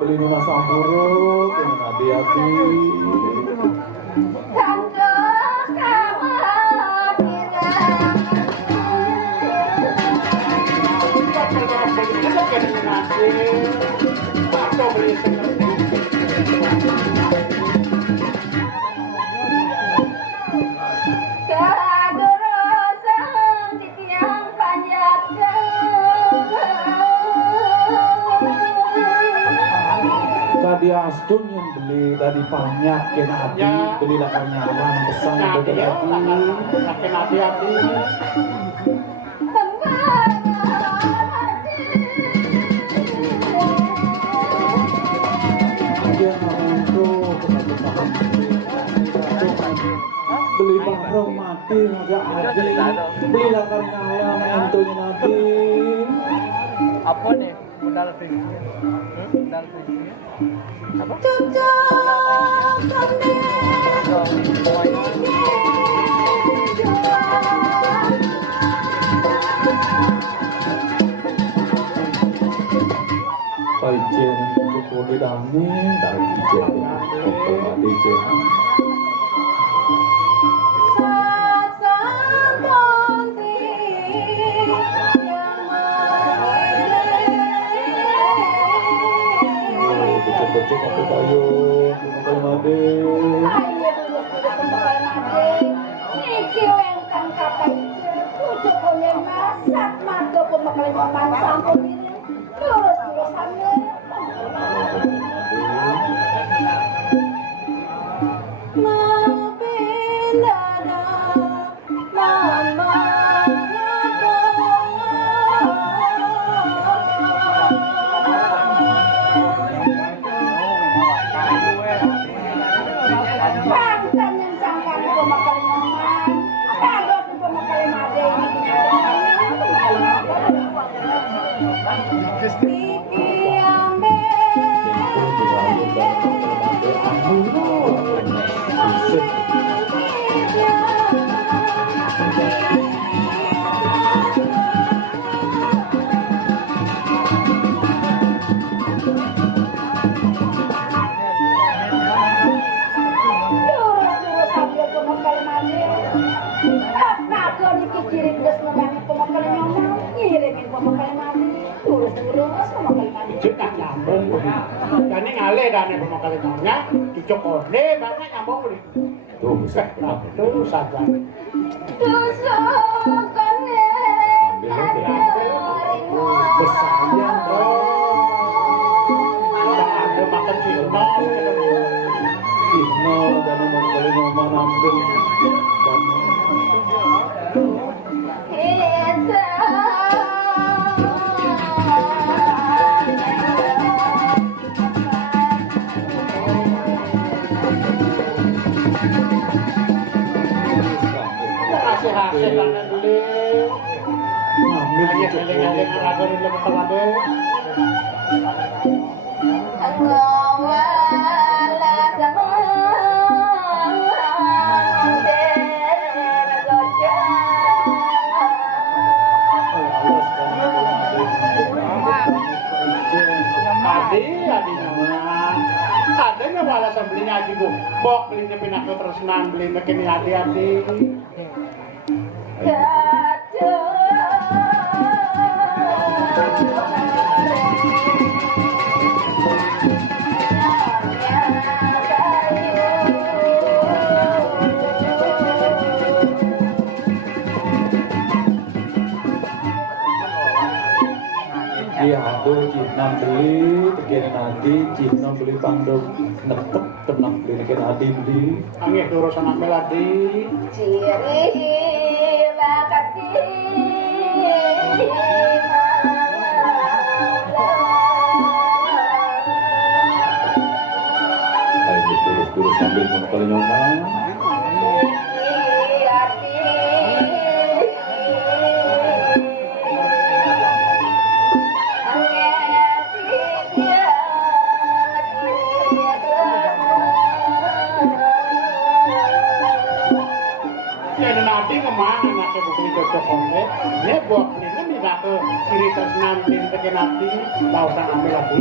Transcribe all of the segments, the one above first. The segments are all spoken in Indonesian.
beli nuna sampuruk ini hati-hati. Dia astun yang beli dari banyak kena hati beli lakar nyaman pesan untuk hati-hati. Dia untuk beli barang mati ngajak hati beli lakar nyaman untuk nanti apa nih modal fisik modal fisik apa Ijen cukup di dani dari ijen untuk ijen bocok aku kayu bukan made ayo dulu bukan made niki lengkang kata bucok oleh masak mado pemakalan makan sampun ini lurus-lurusannya mabindana mama Dane ngale dane pemakale nyonya dicokone banyak nyambung beli. Tuh bisa. Tuh saja. tusukane Besarnya ada makan Cina. Cina dan mengkali nyoman ambil hasil dana beli. Ngambil eling-eling raga di lemah kalade. Adanya balasan beli ngaji bu, bok beli pinaknya tersenan beli kini hati-hati. Iya, aduh, Cina beli, tekan nanti, Cina beli pangdom, nekep, tenang beli, tekan nanti beli. Angin urusan apa lagi? Ciri lakati Ayo terus sambil mengkali nyoman. Nanti kemana nanti bukan cocok konde, ini buat ini pidato ciri tresnan beli teken ati tau tak ambil lagi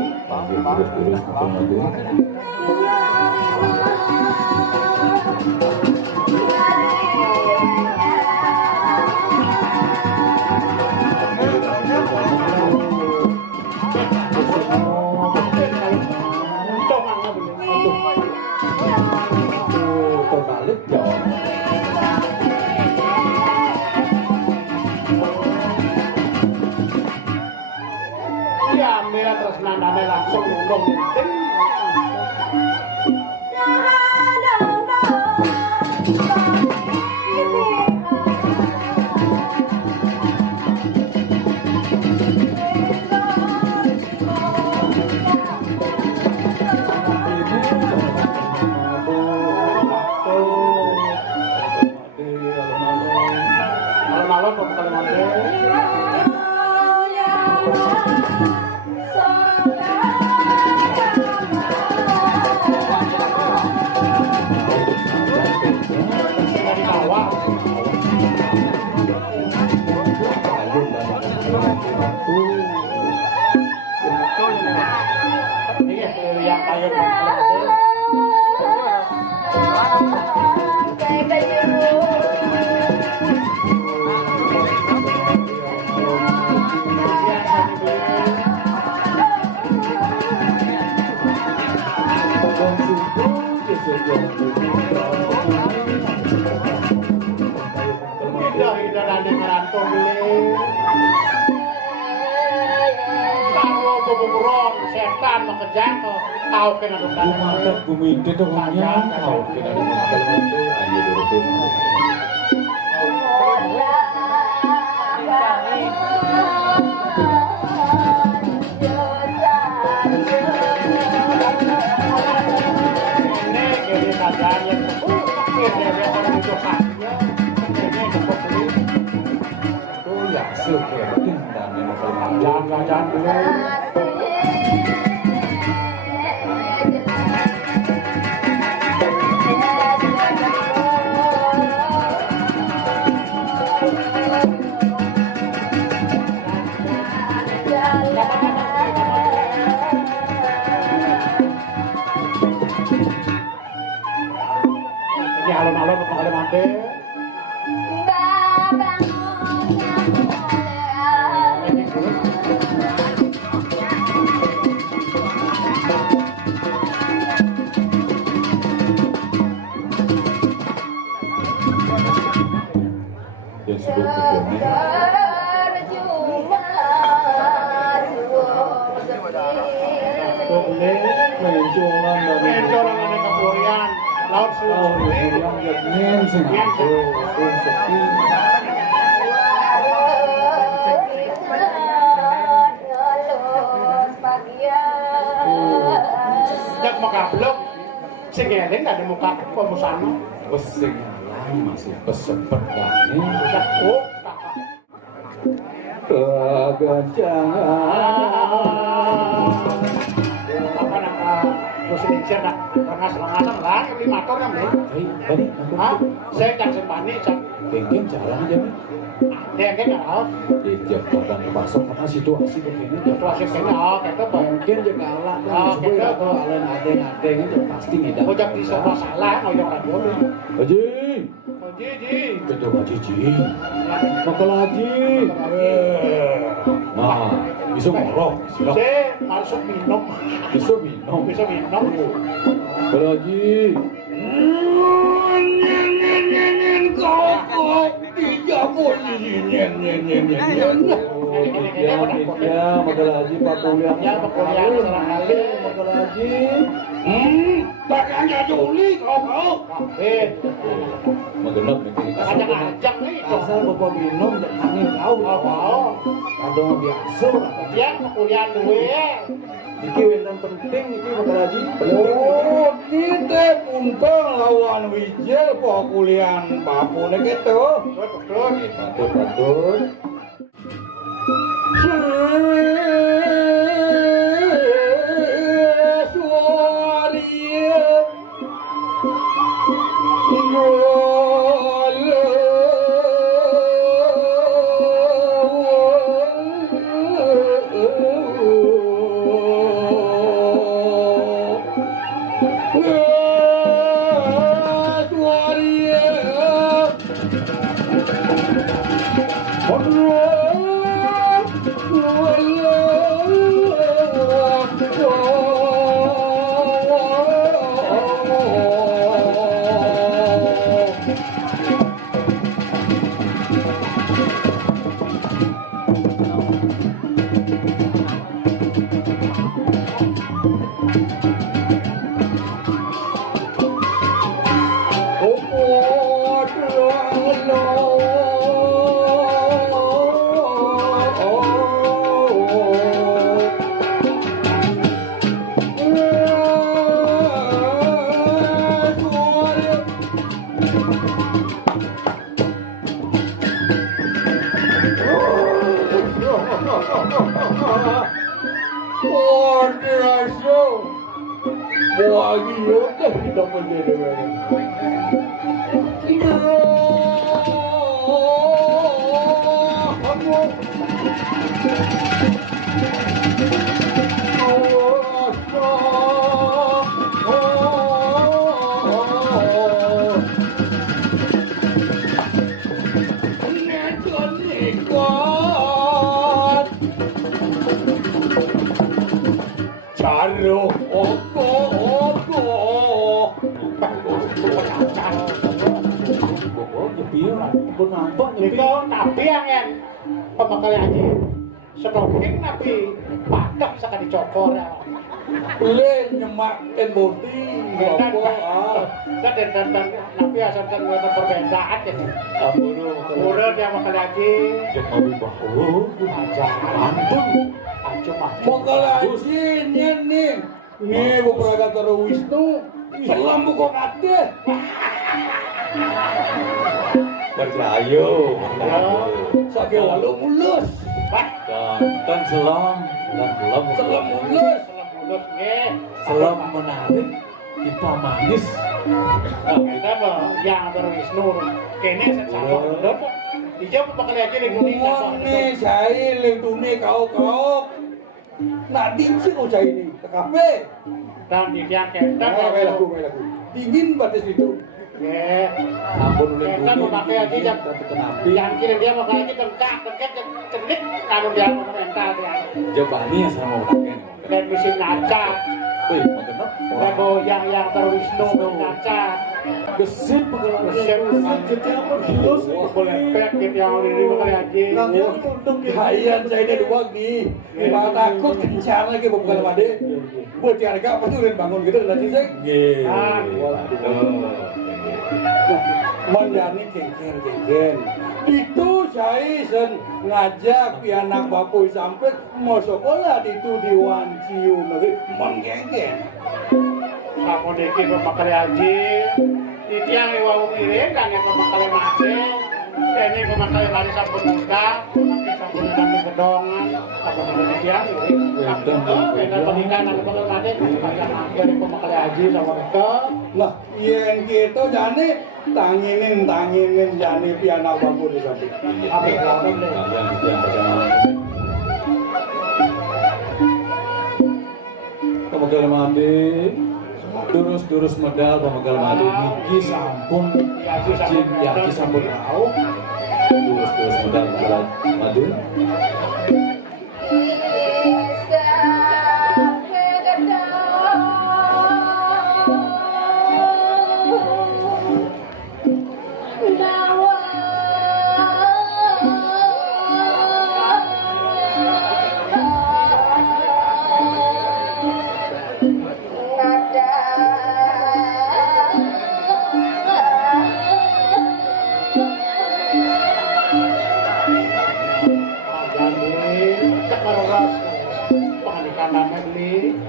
Terus terbalik jauh. ya ambil tresnan ane langsung ngomong malam-malam pemakalan dari bawah iya yang kayak Indah dan ngerantau beli tahu bubuk setan mau kejangkau tahu kena dokter Mantap bumi itu tuh hanya kau kita ada makan itu ayo dulu tuh. ini jadi sadar yang dia orang itu saja ini dapat beli Tuh ya suka dan yang makan jangan beli ini alun-alun pemakalan mati dia sebut tujuannya. tuh beli Menculan dan mencorong ada kepurian laut tahu suwi yang jadinya sih aku sepi. jak muka blok si geleng gak ada muka pemusana Pesing lain masih kesepet dani. jak oh apa nak musim incir nak rengas-rengasan lah ini motor kan beli hah saya kan sembani cak Mungkin jalan aja nih. dia kan nggak tahu Di tiap kadang pasok karena situasi begini. situasi kena oh kita tuh Mungkin jekalah Oh, dan disebut gitu. atau alen adeng itu pasti ngidam. ojek di sebuah salah ngojek orang boleh Haji, Ji betul Haji Ji. Makal Haji. Nah, bisa ngorok. Silap. saya masuk minum Bisa minum. bisa minum Makal Haji. Ya, Makal Haji Pak Kuliah. Ya, Pak Kuliah, serang kali. Makal Haji. Bakanya Juli kau Magenap nih. ajak nih Asal bapak minum angin kau kau kadang biasa dia kuliah duwe iki wendan penting iki Makal Haji. Oh, kita punten lawan wijel kuliah papune gitu. betul Patut. Selam menarik, kita manis. Kita yang terus nur. Kene sama. Ija bakal aja ning Ngomongnya saya lindungi kau. Nak dicik kau saya ini. TKP. Dan di tiang kentang. Lagu. Dingin batas itu. Ampun Kita memakai aja yang kira dia memakai aja tengkak, cenik, kalau dia mau mental dia. Jabani yang sama pakai. Dan mesin ngaca. Wih, makenap. Rego yang terus nur ngaca. Gesit pegawai. Gesit. Hilus. Boleh pek gitu yang diri memakai aja. Hayan saya ada dua nih. Pak takut kencar lagi bukan pada. Buat harga pasti udah bangun gitu nanti saya. Mandani cengken. Itu saya ngajak anak bapak sampai mau sekolah itu di Wanciu negeri menggenggen. Kamu deki pemakai haji, itu yang lewat ini kan yang pemakai mati, ini pemakai hari sabun muda, pemakai sabun kambing gedongan, sabun dari tiang ini. Dengan pernikahan yang pemakai mati, yang pemakai haji sama mereka. Lah, yang gitu jani tanginin jani pianak bapak di samping. Apa yang Pemagal mandi, terus medal pemagal mandi, gigi sampun, yaji sampun tahu, terus medal pemagal mandi.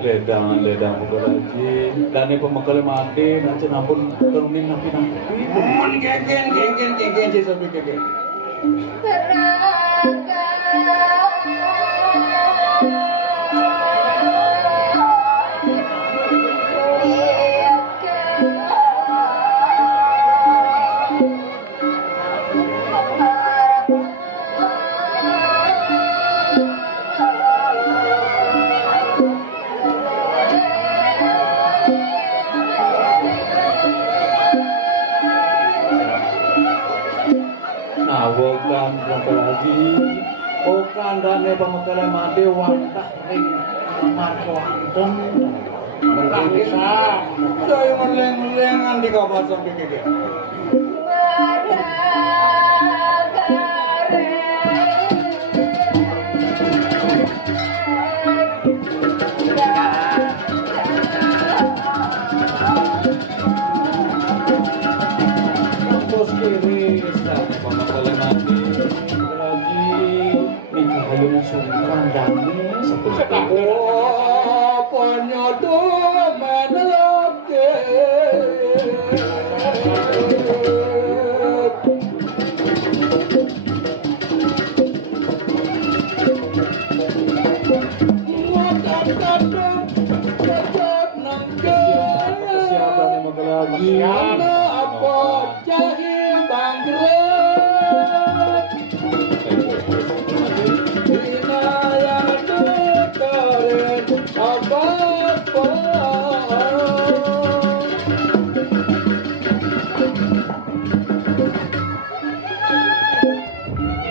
Ledang lagi. Dan pemagal mandi, nanti nampun terunin napi. Genggen sih sampai genggen. Kandane pemekale mati wantah ring marko wonten bisa? saya meleng-lengan di kabar sampai gege. Terus kiri Oh, penyodo meneloke. Kadang-kadang kejap nangke. Siapa nih mau lagi? Mana apa cahil bangkrut. Inayah dekarin apa-apa.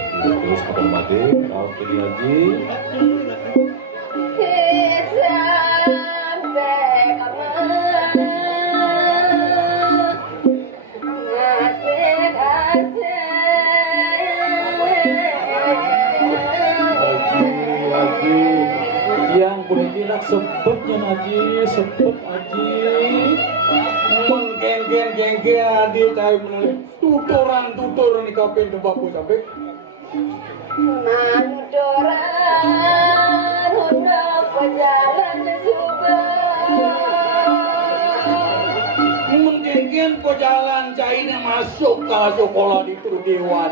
Terus apa mati? Kau pilih lagi. Sampai kapan Haji, yang puniki nak sebutnya Haji, sebut Haji. Menggeng-geng adi cai menarik tuturan di kapin tembaku sampai Mandoran hendak berjalan juga. menggeng ko jalan cairnya masuk ke sekolah di Trudewan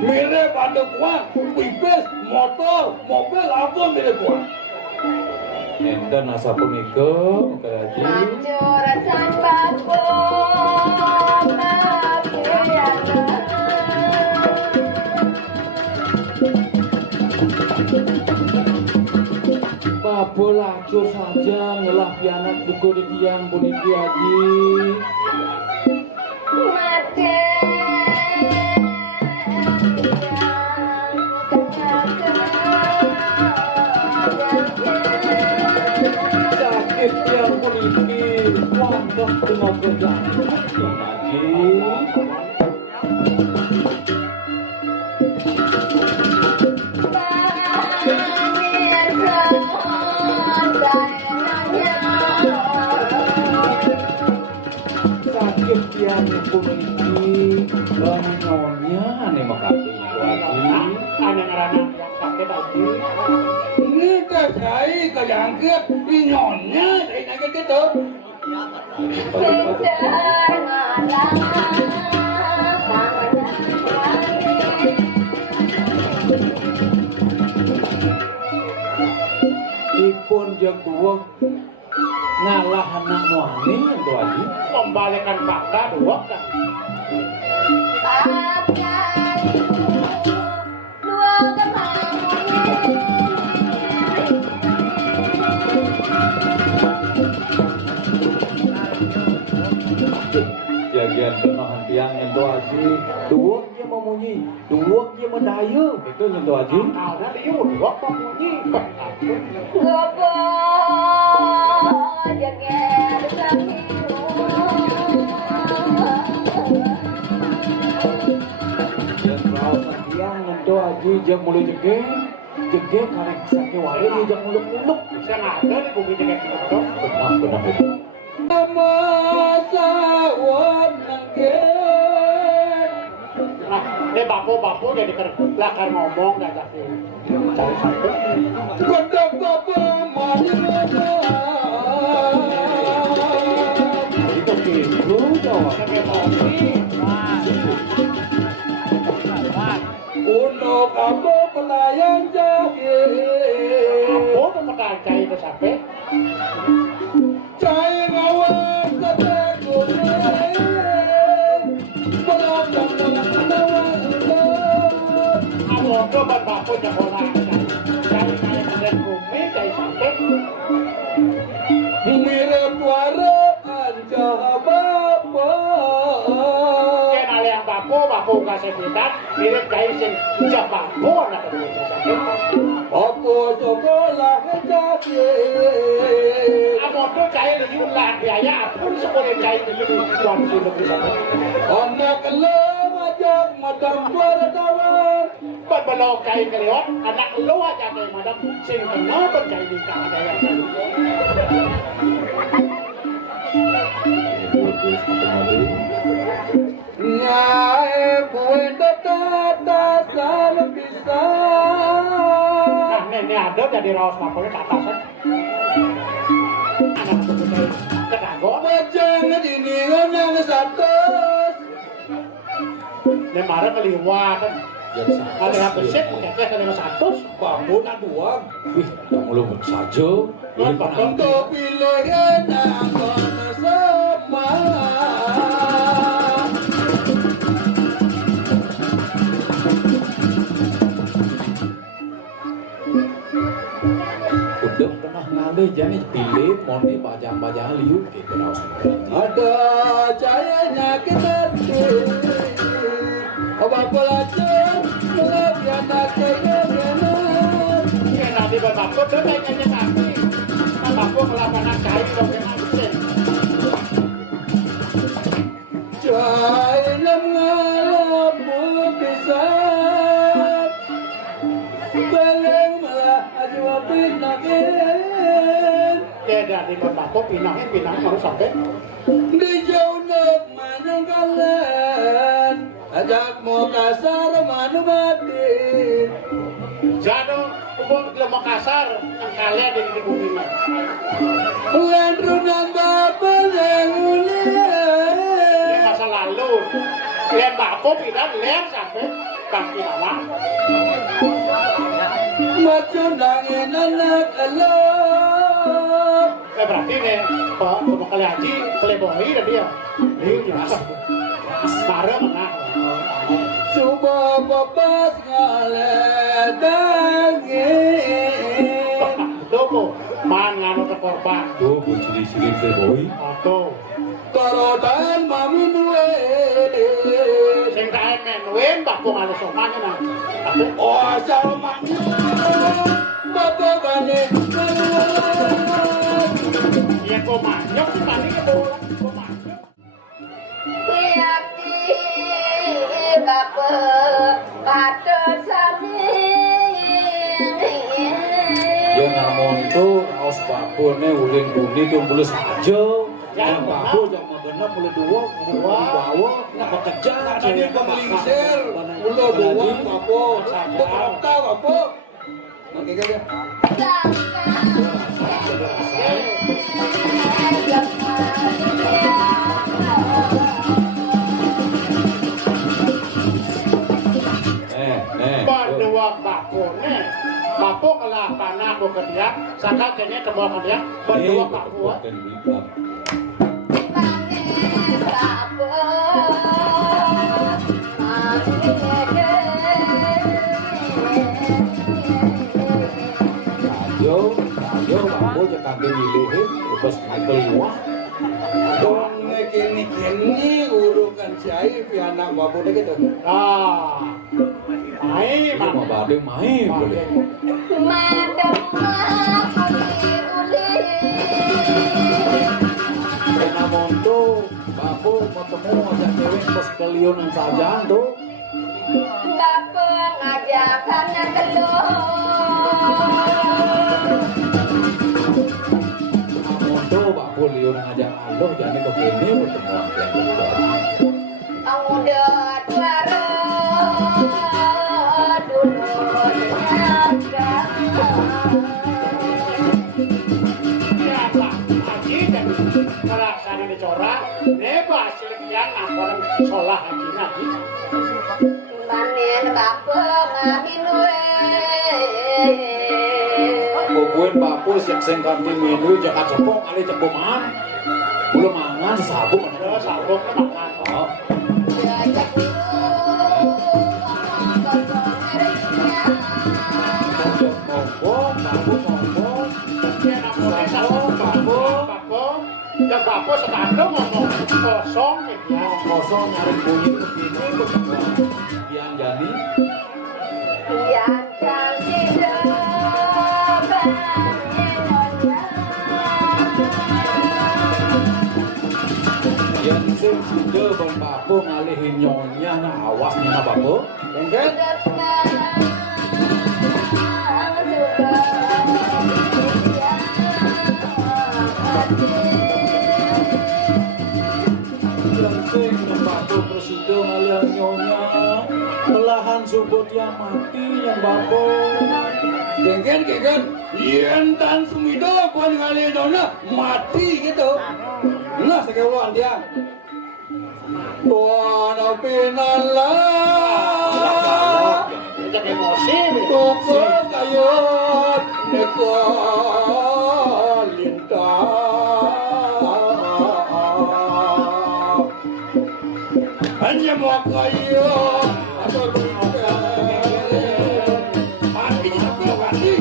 mirip ada kuat pipes motor mobil apa mirip kuat Enten asa punika Maka Haji. Manjurasan bako Babo lacur saja ngelah pianak buku di tiang puniki Haji. mati Sakit tiang puniki wangkah kena kerjaan Haji. Sakit tiang puniki nyonya ane makati itu Haji. Ane ngarana yang sakit Haji. ini teh cai kejangkit di nyonya saya nanya gitu Ipun yang dua ngalah anak muani itu Haji. Membalikan fakta dua kan. Jagian penahan tiang itu Haji. Dua dia memunyi, dua dia mendaya. Itu itu Haji. Ada di dua pemunyi. Dan raut tiang itu Haji jam mulai jege karek sakit wale dia jam muluk-muluk. Saya ada di bumi dengan kita. Benar itu. masa wanangke Nah, ini bapu jadi lakar ngomong gak jadi cari sakit. kedap apa mana Itu gitu jawab. untuk apa pelayan jahil Apa pemetaan cai itu sampai? cai ngawan kategori pelanggan menawan Aku itu bapu nyekolah cai kemudian bumi cai sampai. mirip waraan bapa Kenal yang bapu kasih pitan mirip cai sing ujak bapu anak kedua cai sampai. apa sekolah jahil Aku itu cai liu lah biaya pun sekolah cai liu tuan sudah bisa. anak lem ajak madam wartawan Berbelok cai keliot anak lu aja kayak madam sing kenal bercai di ada yang nyai buen tata sana bisa Nah, ini ada jadi raos lapornya ke atas kan. Anak seperti ketago. Jangan ini yang satu. Ini marah keliwat kan. Ada yang bersih, kekeh ada yang satu. Bambu nak buang. Wih, tak mulu saja. Untuk pilihan akan sama. Udah pernah ngalih jadi pilih moni bajang-bajang liuk gitu raos. Ada cahayanya kita apa pelajar melakukan kegiatan. Ini nanti bapak tuh kayaknya kaki. Bapak melakukan cari dong yang ada. Cahaya ngalamu bisa beleng malah ajwa pinakin. Ya dari bapak tuh pinangnya harus sampai. Di jauh nak manunggalan ajak mau kasar manu mati. Jado, umum di Makassar yang kalian ada di bumi mah. Ulan runang bapak yang ulian. Ini masa lalu. Lihat bapak tidak lihat sampai kaki lama. Macam nangin anak elok. Berarti nih, Pak, bapak kali haji, playboy dan dia. Dia biasa. Marah menang. Coba bapak ngaledangin. Tuh, mangan untuk korban. Tuh, ciri-ciri playboy. Tuh. Korotan mami duwe. Sing kae menwen bapak ada somanya nang. Oh asal mami. Bapak kane. Iya kok manyok sih tadi ke bola. Kok manyok. Tiap di bapak pada sami. Ya namun tuh raos bakune uling buni tuh belum saja. Yang baku yang magenap mulai dua bawa nak bekerja Tadi pemelingsir. Ulo dua bapak. Bapak bapak. Oke kan ya. Berdua bakune. Bapak kalah panah aku ke dia. Sakal kayaknya ke bawah dia. Berdua bapak. Ayo baku cekak milih terus keliwah. Dong kini urukan cai pianak bapak deh gitu. Ah, main, Mau badeng main boleh. Namun tuh baku ketemu ajak cewek pas kelionan saja tuh. Bapak ngajakan keluar. Tuh Pak Pulio ngajak Allah jadi begini pertemuan yang kedua. Udah suara dulu Ya Pak, haji dan melaksana dicorak. Bebas selekian orang sholah haji nabi. manen bapak ngahinwe. Bukuin bapus yang sing kanti minggu jakat cepok kali cepokan. Belum mangan sesabuk Terus sabuk ke makan. Oh, Diajak ngomong, bapu ngomong. Ya namanya sabuk, bapak. Ya bapak sekandung ngomong kosong ya. Kosong nyari bunyi begini pertemuan. Yang jadi yang cantik yang sing sudah ban bapu ngalihin nyonya nah awasnya nah bapu. Enggak. Langsung bapu terus itu ngalihin nyonya belahan tan subut yang mati yang bapo. Kengken, yen tan sumido pun kali dona mati gitu. Nah sekeluan dia. Tuan pinala, Kita emosi. toko kayu neko lintang. Hanya mau kayu atau lintang. Mati apa mati?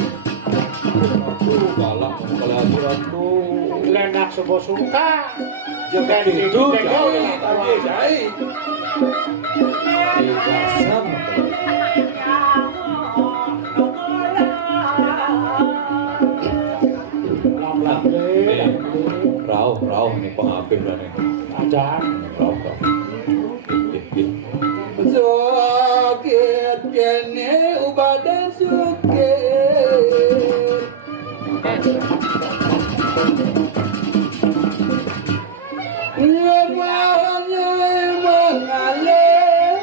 Galak kalau aturan tuh. Lenak sebuah suka. Jaga itu, Tapi saya Jasam. Rau ini pengapih lah nih. Aja. Rau. sakit kene ubadan sukit. Nyawanya mengalir,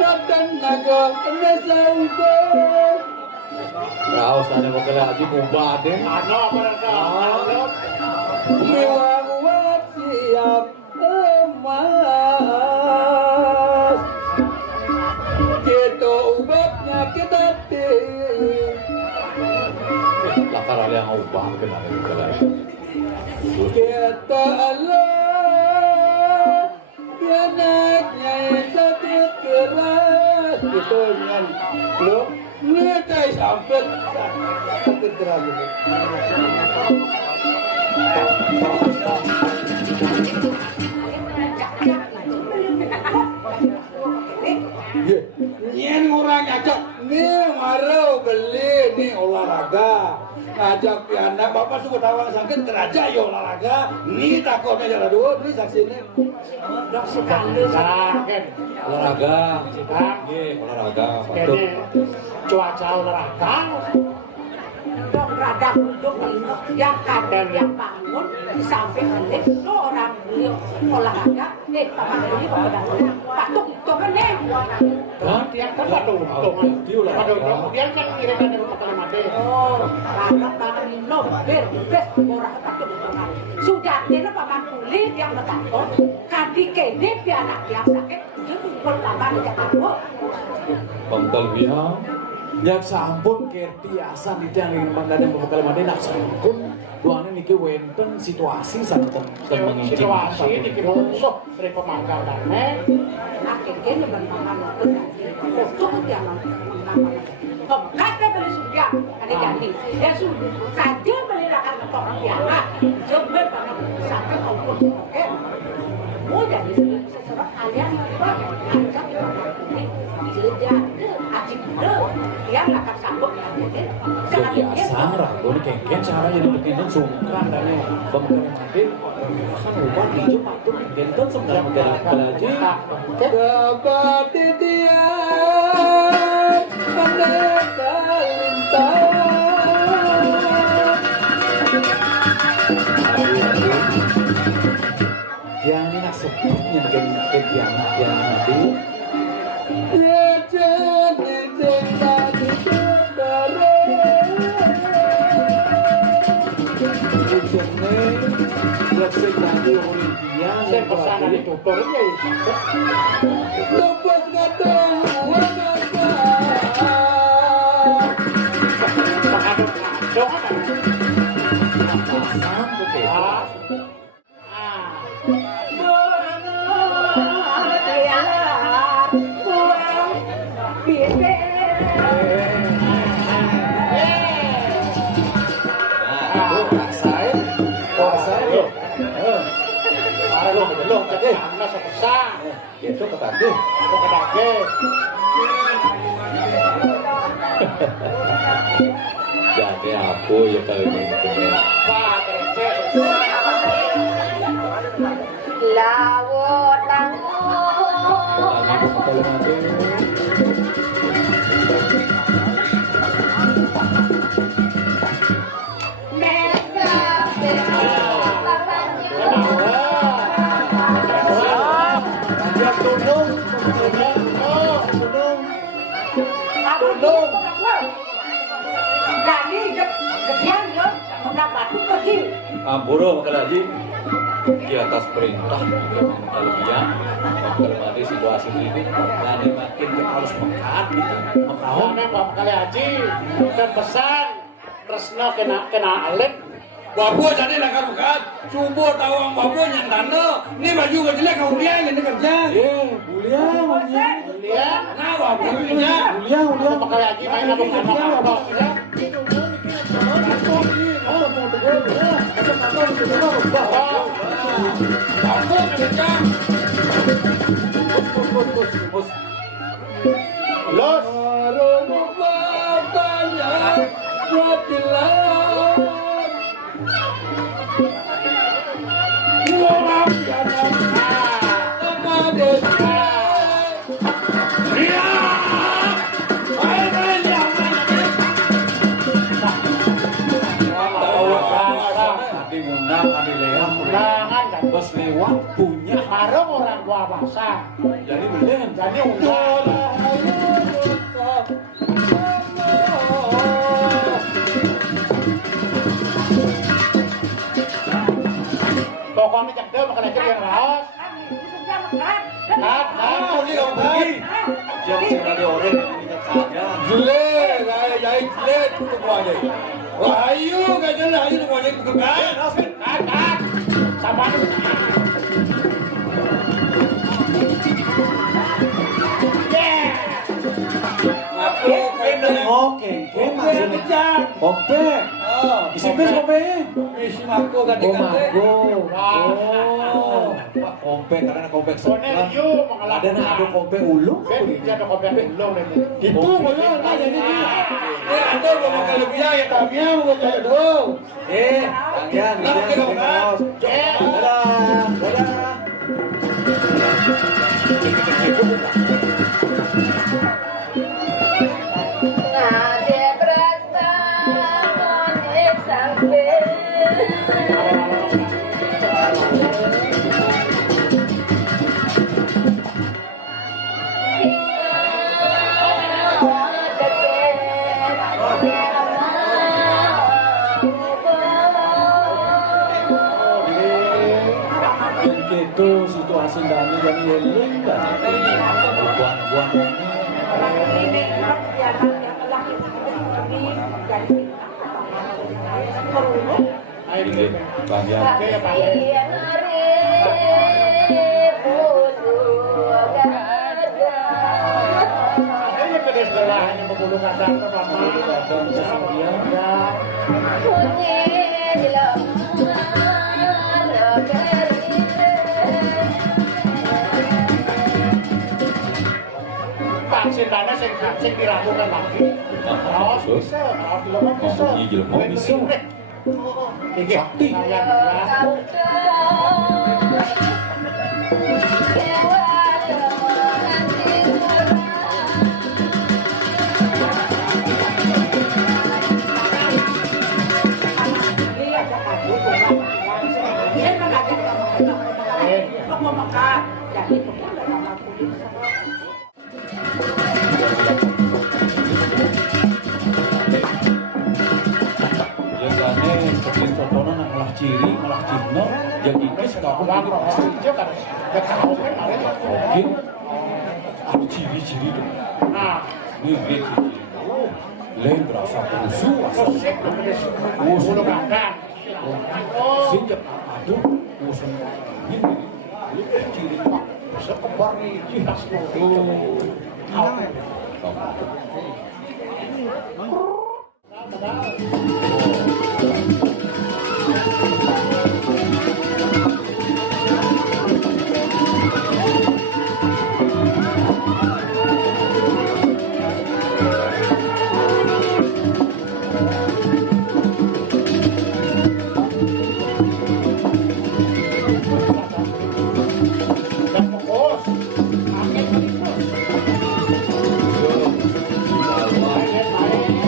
badan naga nesangkut. Rau sana mau kena lagi bubar deh. Ano apa ada? Mewah siap emas. Kita ubatnya kita Lakar ada yang ubah kena lagi. kita Allah ya naiknya sakit keras gitu kan lo ngetai sampai sakit keras gitu. Nyen orang ngajak nih marau beli nih olahraga ngajak piana bapak suka tawa sakit teraja ya olahraga nih takutnya jalan dua nih saksi nih Sakit. Olahraga. Olahraga. Kene cuaca olahraga. Dong rada duduk yang kader yang bangun di samping balik itu orang beliau olahraga taman ini pada patung itu kan nih Dia kan paduntung. Paduntung dia kan kira-kira dari Kalimantan. oh karena tangan ini berbes orang patung itu kan sudah dia paman kulit yang berkantor kadi kene pianak yang sakit itu pertama di Jakarta Bangkal biha. Nyak sampun kerti asan itu yang ingin mandane bakal mandi nak sampun. Doane niki wenten situasi santen mengincin. Situasi di kiboso dari pemangkalannya. akhirnya bermakan itu foto yang kata beli surya ada jadi ya sudah saja melirakan orang biasa coba banget sampai kompor oke mau jadi seseorang kalian angkat ini jeda acik dia akan sambung Jadi asang ragu kengken cara jadi begini sungkan dari bangkal mandi. Kan ubah hijau patung genten sebenarnya menjalankan aja. dapat titian pendeta lintang Yang ini nak sebutnya dengan anak yang nanti. Lepas dari Olimpia, Saya pesan di tutornya itu. lepas kata wanita Kado kan? Loh, jadi anda sepesan. Itu ketadi. Itu kedake. Jadi aku ya kalau ini. Pak, terus. Lawot Kalau nanti. Dia tunduk. Tolong. Jadi kegiatan ya mendapat pergi. Ampuro Makal Haji di atas perintah Alvia menghormati situasi ini dan makin kita harus mekat gitu mengkawan Karena Pak Makale Haji dan pesan Tresno kena Alek. Bapak jadi nak karukat, subuh tawang bapak yang tanda, ni baju kerja kau dia yang kerja. Bulia Lihat, Nah bapak kerja. Pak Makale Haji main apa apa. Bapak kerja. Los. Baru bapaknya berdilat. Orang yang nama desa. Ria. Adi ngundang, Adi leang, Undangan kan bos lewat punya bareng orang tua bahasa. jadi bener Jadi undangan. Pokoknya cekdel makan aja yang raos. jam sekali orang yang ingat saja Jelek, jadi jelek tutup wajah. Wahyu kan jelas itu wajah tutup kan. Sama nih. Aku kayaknya oke maksudnya oke isi bis oke isi aku kan oh dikasih. kompe karena kompe Soalnya sebelah Rio mengalami. ada nak ada kompe ulung Kan dia ada kopi belum nih. Itu benar tanya ini. Ada bapak lebih ya tamnya mau saya dong. kalian dadah dadah Nade prastamon sampai itu situasi kami jadi eling dan buang-buang ini Ayo di sini. bagian Oke ya Pak. Ini pedes darah hanya pembuluh kacang pertama. dan kemudian Ya. Vaksin dana sing dilakukan lagi. Terus bisa, terus dilakukan bisa. Bisa. Iki Sakti. sayang ya. Biasanya seperti contohnya nak malah ciri, malah cino, jadi ini sekarang Wah, kalau setuju kan, ya kalau kan ada yang mungkin ada ciri-ciri tuh. Nah, Ini dia ciri. Lain berasa kusu, asa sosek pedes bulu kacang. sejak aduh, usun ini ciri pak, sekebar nih, tas tuh. Dan fokus. Angin menipus. Angin main.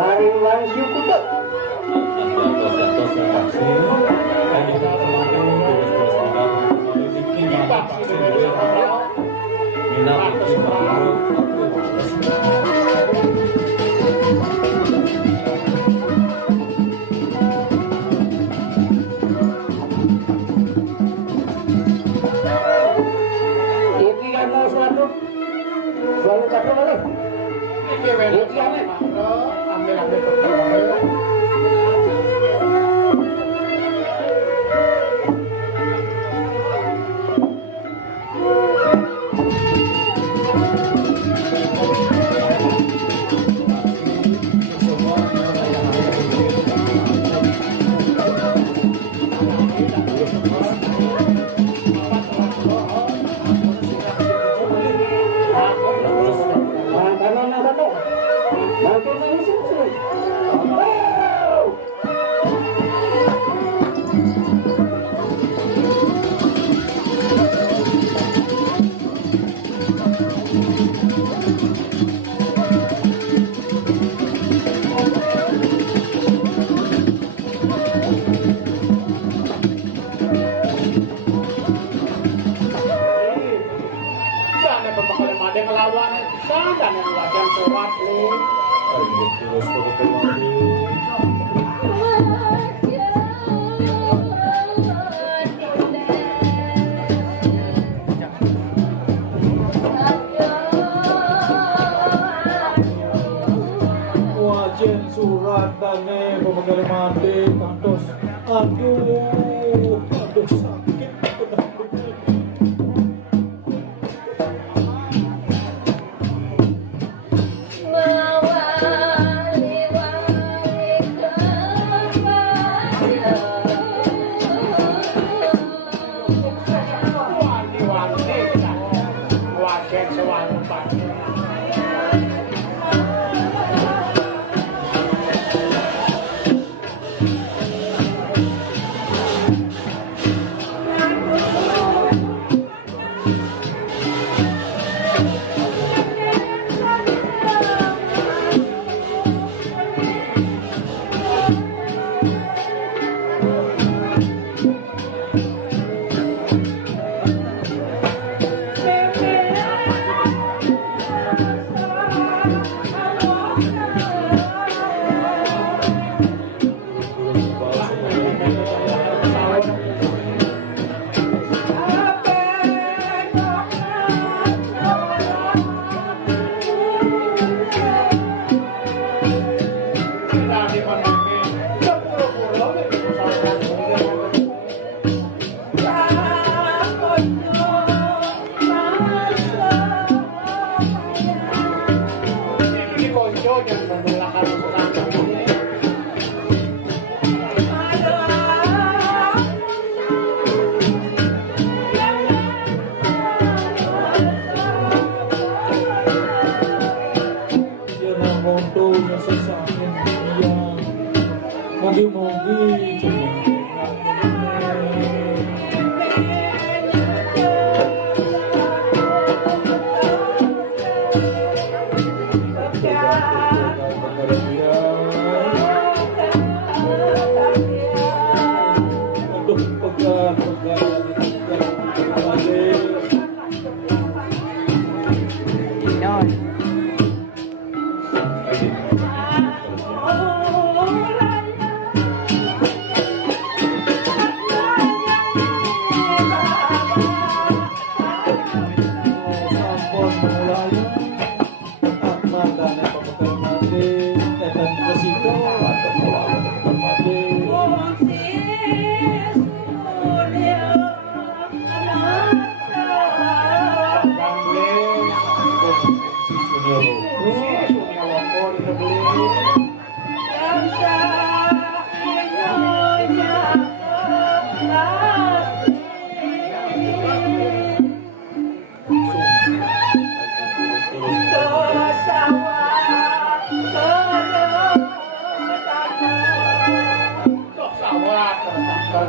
Mari langsung kutuk. Iki kan mau suatu. Selalu capek lagi. Iki wene ambil pertama. Kelawan sana dan yang wajan surat nih. Wajan surat dane pemegale mati kantos. Aduh sakit benar.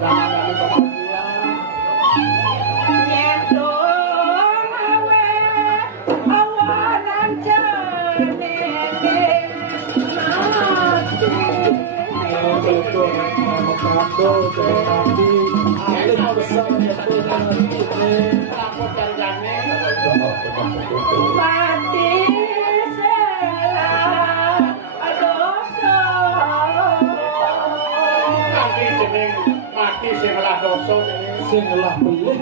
danan kebahagiaan. Nyedong awe awanan jenenge mati. Betul, Mokando, nanti ada besar yang Aku cari-cari. Mati sela dosa. Nanti jeneng mati sing lah dosa jeneng. sing lah pilih